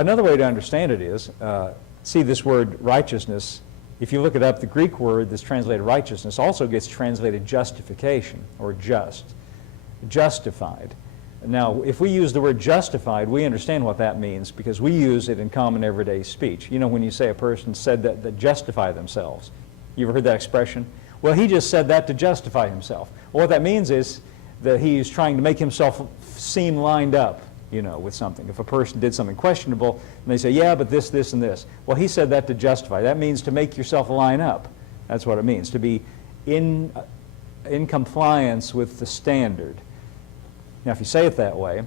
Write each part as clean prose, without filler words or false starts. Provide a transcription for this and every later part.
Another way to understand it is, see this word righteousness, if you look it up, the Greek word that's translated righteousness also gets translated justification, or justified. Now, if we use the word justified, we understand what that means because we use it in common everyday speech. You know, when you say a person said that justify themselves. You ever heard that expression? Well, he just said that to justify himself. Well, what that means is that he's trying to make himself seem lined up, you know, with something. If a person did something questionable, and they say, yeah, but this, this, and this. Well, he said that to justify. That means to make yourself line up. That's what it means, to be in compliance with the standard. Now, if you say it that way,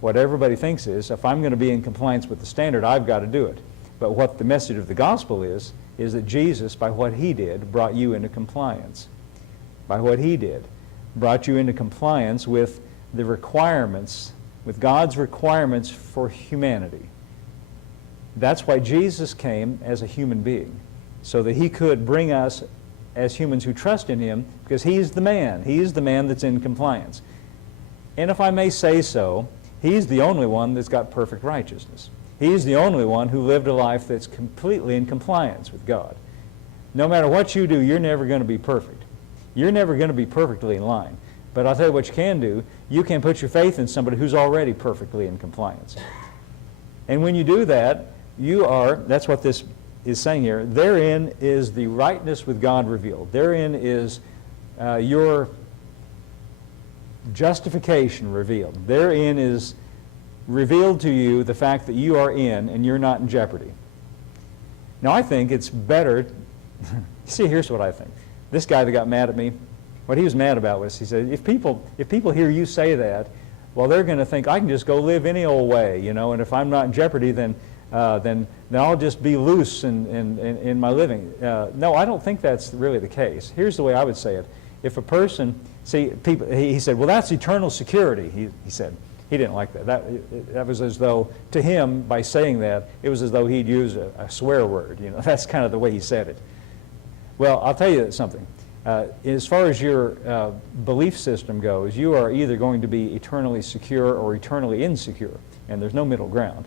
what everybody thinks is, if I'm going to be in compliance with the standard, I've got to do it. But what the message of the gospel is that Jesus, by what he did, brought you into compliance. By what he did, brought you into compliance with the requirements, with God's requirements for humanity. That's why Jesus came as a human being, so that he could bring us as humans who trust in him, because he's the man. He's the man that's in compliance. And if I may say so, he's the only one that's got perfect righteousness. He's the only one who lived a life that's completely in compliance with God. No matter what you do, you're never going to be perfect. You're never going to be perfectly in line. But I'll tell you what you can do. You can put your faith in somebody who's already perfectly in compliance. And when you do that, you are, that's what this is saying here, therein is the rightness with God revealed. Therein is your justification revealed. Therein is revealed to you the fact that you are in and you're not in jeopardy. Now, I think it's better, see, here's what I think. This guy that got mad at me, what he was mad about was, he said, if people hear you say that, well, they're going to think I can just go live any old way, you know, and if I'm not in jeopardy, then I'll just be loose in my living. No, I don't think that's really the case. Here's the way I would say it. If a person, see, people, he said, well, that's eternal security, he said. He didn't like that. That was as though, to him, by saying that, it was as though he'd use a swear word. You know, that's kind of the way he said it. Well, I'll tell you something. As far as your belief system goes, you are either going to be eternally secure or eternally insecure, and there's no middle ground.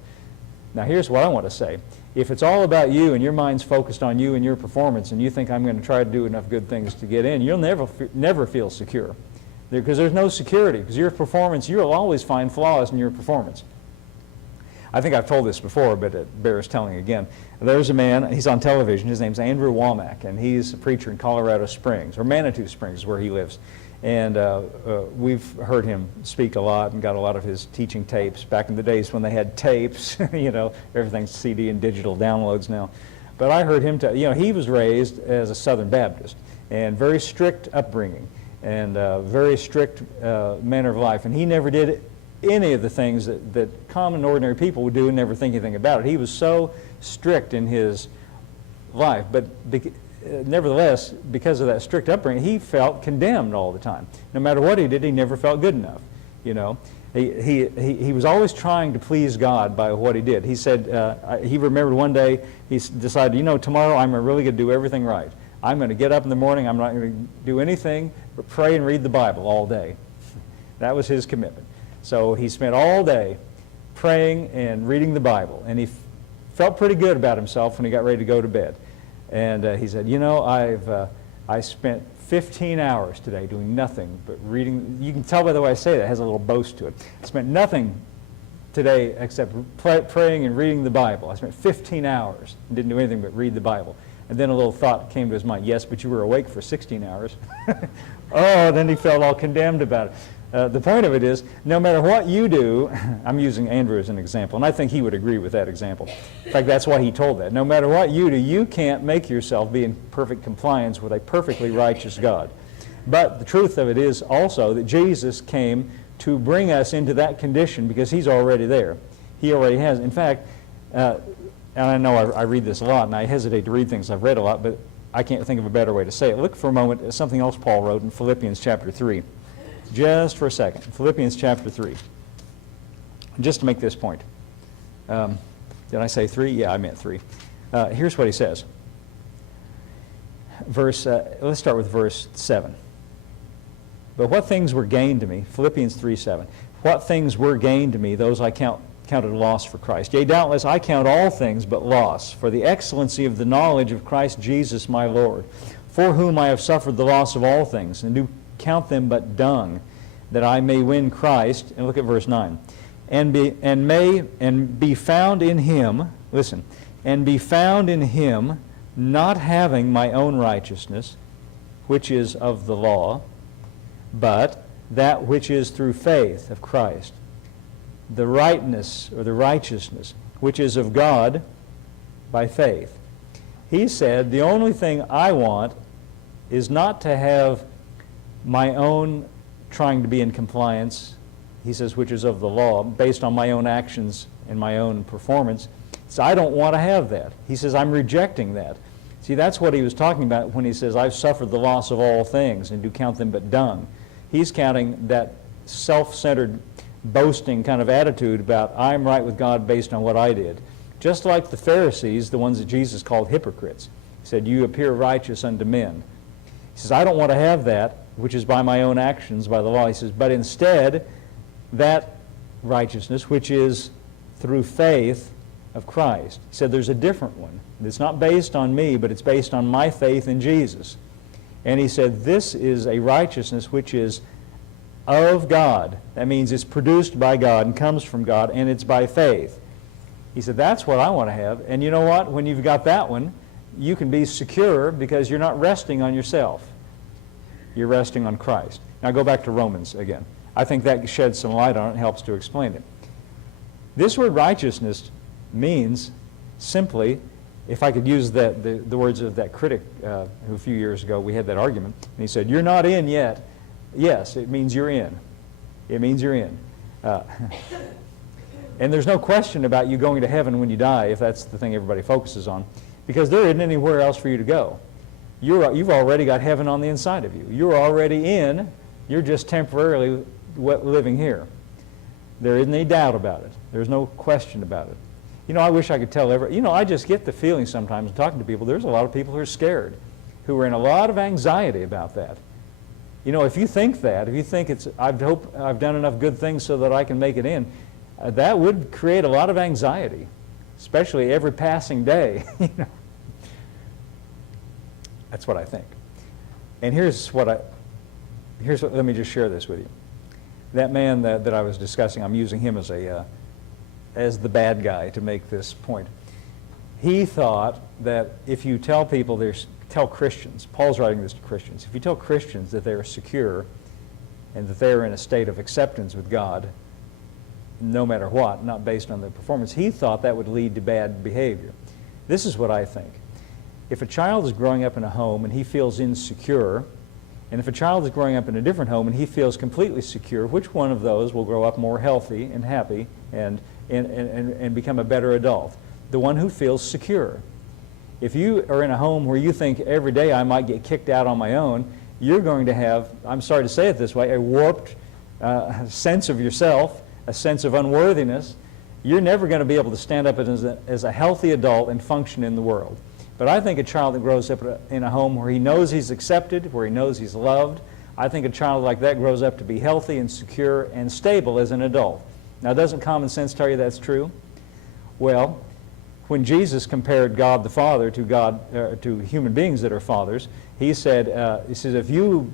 Now, here's what I want to say. If it's all about you and your mind's focused on you and your performance, and you think I'm going to try to do enough good things to get in, you'll never feel secure. Because there's no security, because your performance, you'll always find flaws in your performance. I think I've told this before, but it bears telling again. There's a man, he's on television, his name's Andrew Womack, and he's a preacher in Colorado Springs, or Manitou Springs is where he lives. And we've heard him speak a lot and got a lot of his teaching tapes back in the days when they had tapes, you know, everything's CD and digital downloads now. But I heard him tell, you know, he was raised as a Southern Baptist, and very strict upbringing, and very strict manner of life, and he never did any of the things that common ordinary people would do and never think anything about it. He was so strict in his life, but nevertheless, because of that strict upbringing, he felt condemned all the time. No matter what he did, he never felt good enough. You know, he was always trying to please God by what he did. He said he remembered one day he decided, you know, tomorrow I'm really going to do everything right. I'm going to get up in the morning. I'm not going to do anything but pray and read the Bible all day. That was his commitment. So he spent all day praying and reading the Bible, and he felt pretty good about himself when he got ready to go to bed. And he said, you know, I spent 15 hours today doing nothing but reading. You can tell by the way I say that, it has a little boast to it. I spent nothing today except praying and reading the Bible. I spent 15 hours and didn't do anything but read the Bible. And then a little thought came to his mind, yes, but you were awake for 16 hours. Oh, then he felt all condemned about it. The point of it is, no matter what you do, I'm using Andrew as an example, and I think he would agree with that example. In fact, that's why he told that. No matter what you do, you can't make yourself be in perfect compliance with a perfectly righteous God. But the truth of it is also that Jesus came to bring us into that condition because he's already there. He already has. In fact, and I know I read this a lot, and I hesitate to read things I've read a lot, but I can't think of a better way to say it. Look for a moment at something else Paul wrote in Philippians chapter 3. Just for a second. Philippians chapter 3. Just to make this point. Did I say 3? Yeah, I meant 3. Here's what he says. Let's start with verse 7. But what things were gained to me, Philippians 3:7. What things were gained to me, those I count counted loss for Christ. Yea, doubtless I count all things but loss, for the excellency of the knowledge of Christ Jesus my Lord, for whom I have suffered the loss of all things, and do count them but dung, that I may win Christ. And look at verse 9. And be found in him, listen, and be found in him, not having my own righteousness, which is of the law, but that which is through faith of Christ, the rightness or the righteousness which is of God by faith. He said, the only thing I want is not to have my own trying to be in compliance, he says, which is of the law, based on my own actions and my own performance. So I don't want to have that. He says, I'm rejecting that. See, that's what he was talking about when he says, I've suffered the loss of all things and do count them but dung. He's counting that self-centered, boasting kind of attitude about, I'm right with God based on what I did. Just like the Pharisees, the ones that Jesus called hypocrites. He said, you appear righteous unto men. He says, I don't want to have that, which is by my own actions, by the law. He says, but instead, that righteousness, which is through faith of Christ. He said, there's a different one. It's not based on me, but it's based on my faith in Jesus. And he said, this is a righteousness which is of God. That means it's produced by God and comes from God, and it's by faith. He said, that's what I want to have. And you know what? When you've got that one, you can be secure because you're not resting on yourself. You're resting on Christ. Now go back to Romans again. I think that sheds some light on it and helps to explain it. This word righteousness means simply, if I could use the words of that critic who a few years ago we had that argument, and he said, you're not in yet. Yes, it means you're in. It means you're in. And there's no question about you going to heaven when you die, if that's the thing everybody focuses on, because there isn't anywhere else for you to go. You've already got heaven on the inside of you. You're already in. You're just temporarily living here. There isn't any doubt about it. There's no question about it. You know, I wish I could tell I just get the feeling sometimes talking to people, there's a lot of people who are scared, who are in a lot of anxiety about that. You know, if you think that, if you think I hope I've done enough good things so that I can make it in, that would create a lot of anxiety, especially every passing day. You know? That's what I think. And let me just share this with you. That man that I was discussing, I'm using him as the bad guy to make this point. He thought that if you tell people, tell Christians, Paul's writing this to Christians, if you tell Christians that they are secure and that they are in a state of acceptance with God, no matter what, not based on their performance, he thought that would lead to bad behavior. This is what I think. If a child is growing up in a home and he feels insecure, and if a child is growing up in a different home and he feels completely secure, which one of those will grow up more healthy and happy and become a better adult? The one who feels secure. If you are in a home where you think every day I might get kicked out on my own, you're going to have, I'm sorry to say it this way, a warped sense of yourself, a sense of unworthiness. You're never going to be able to stand up as a healthy adult and function in the world. But I think a child that grows up in a home where he knows he's accepted, where he knows he's loved, I think a child like that grows up to be healthy and secure and stable as an adult. Now, doesn't common sense tell you that's true? Well, when Jesus compared God the Father to human beings that are fathers, he said, if you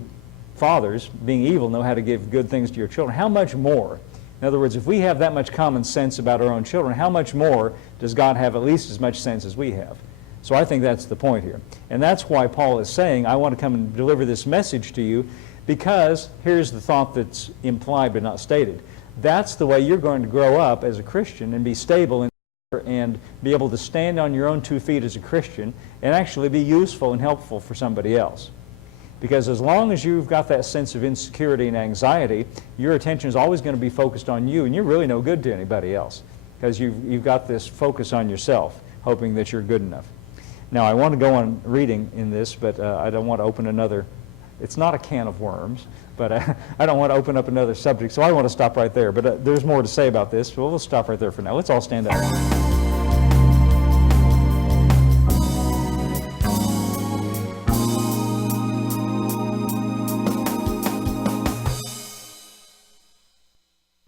fathers, being evil, know how to give good things to your children, how much more? In other words, if we have that much common sense about our own children, how much more does God have at least as much sense as we have? So I think that's the point here. And that's why Paul is saying, I want to come and deliver this message to you, because here's the thought that's implied but not stated. That's the way you're going to grow up as a Christian and be stable and be able to stand on your own 2 feet as a Christian and actually be useful and helpful for somebody else. Because as long as you've got that sense of insecurity and anxiety, your attention is always going to be focused on you, and you're really no good to anybody else because you've got this focus on yourself, hoping that you're good enough. Now, I want to go on reading in this, but I don't want to open another, it's not a can of worms, but I don't want to open up another subject, so I want to stop right there. But there's more to say about this, so we'll stop right there for now. Let's all stand up.